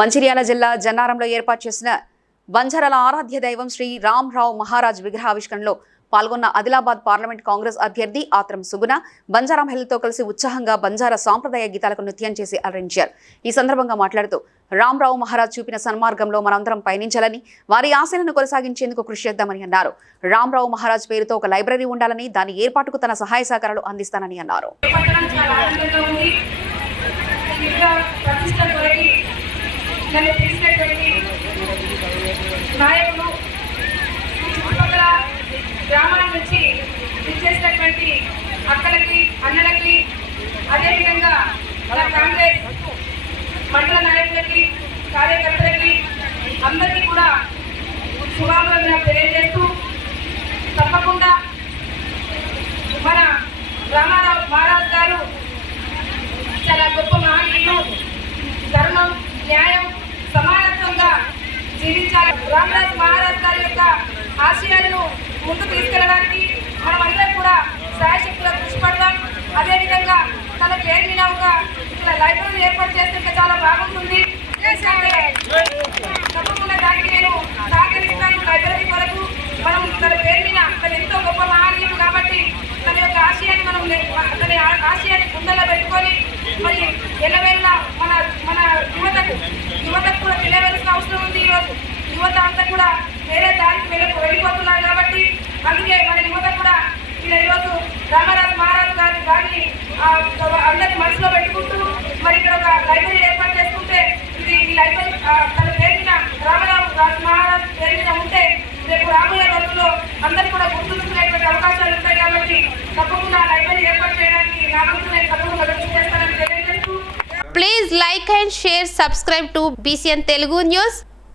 మంచిర్యాల జిల్లా జన్నారంలో ఏర్పాటు చేసిన బంజారాల ఆరాధ్య దైవం శ్రీ రామ్రావు మహారాజ్ విగ్రహావిష్కరణలో పాల్గొన్న ఆదిలాబాద్ పార్లమెంట్ కాంగ్రెస్ అభ్యర్థి ఆత్రం సుగుణ బంజారా మహిళలతో కలిసి ఉత్సాహంగా బంజారా సాంప్రదాయ గీతాలకు నృత్యం చేసి అలరించారు. ఈ సందర్భంగా మాట్లాడుతూ రామ్రావు మహారాజ్ చూపిన సన్మార్గంలో మనందరం పయనించాలని వారి ఆశలను కొనసాగించేందుకు కృషి చేద్దామని అన్నారు. రామ్రావు మహారాజ్ పేరుతో ఒక లైబ్రరీ ఉండాలని దాని ఏర్పాటుకు తన సహాయ సహకారాలు అందిస్తానని అన్నారు. నన్ను పిలిచినటువంటి నాయకులు చుట్టుపక్కల గ్రామాల నుంచి ఇచ్చేసినటువంటి అక్కలకి అన్నలకి అదేవిధంగా మన కాంగ్రెస్ మండల నాయకులకి కార్యకర్తలకి అందరికీ కూడా శుభాకాంక్షలు తెలియజేస్తూ తప్పకుండా మన రామారావు మహారాజ్ గారు చాలా గొప్ప మహనీయులు ధర్మం న్యాయం జీవించాలి. రామరాజ్ మహారాజ్ గారి యొక్క ఆశయాలను ముందుకు తీసుకెళ్ళడానికి మనం అందరం కూడా సాయశక్తుల కృషి పడదాం. అదేవిధంగా తన పేరు మీద ఒక ఇక్కడ లైబ్రరీ ఏర్పాటు చేస్తుంటే చాలా బాగుంటుంది ఎందుకంటే తప్పకుండా దానికి నేను సహకరిస్తాను లైబ్రరీ కొరకు. మనం తన పేరు మీద తన ఎంతో గొప్ప మహనీయుడు కాబట్టి తన యొక్క ఆశయాన్ని మనం తన ఆ- ఆశయాన్ని గుండెలో పెట్టుకొని మరి ఎల్లవేళ మన మన యువతకు యువతకు కూడా తెలియవలసిన అవసరం ఉంది ఈరోజు యువత అంతా కూడా వేరే దానికి వెళ్ళి వెళ్ళిపోతున్నారు కాబట్టి అందుకే మన యువత కూడా ఇలా ఈరోజు రామరాజు మహారాజు గారి దాన్ని అందరికి మనసులో పెట్టుకుంటూ మరి ఇక్కడ ఒక లైబ్రరీ ఏర్పాటు చేసుకుంటే ఇది ఈ లైబ్రరీ తను తన పేరు రామరావు రాజు మహారాజు పేరు ఉంటే రేపు రాబోయే రోజుల్లో అందరూ కూడా గుర్తుంచుకునేటువంటి అవకాశాలు ఉంటాయి కాబట్టి తప్పకుండా లైబ్రరీ ఏర్పాటు చేయడానికి నా వంతు నేను తప్పకుండా కృషి చేస్తానని తెలియజేస్తూ please like and share subscribe to BCN Telugu news